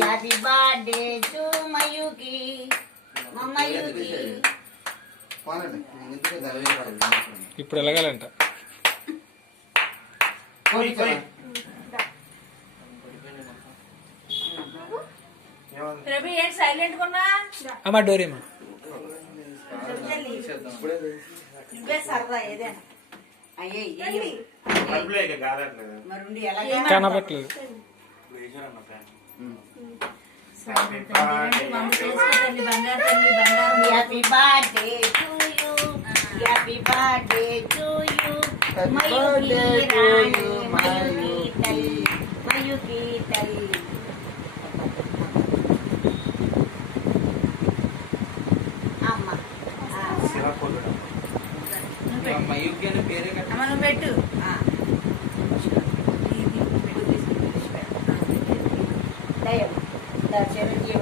Happy birthday to Mayuki మమ్మయూకి. ఇప్పుడు ఎలాగాలంట సైలెంట్ కొన్నా అమ్మా డోరేమా నువ్వే సరదా ఏదేనా అయ్యే మరి ఎలా కనపట్లేదు. Happy birthday to you happy birthday to you Mayuki రాణి మయూకి తల్లి మయూకి తల్లి. అమ్మ నువ్వు పెట్టు. చిరంజీవి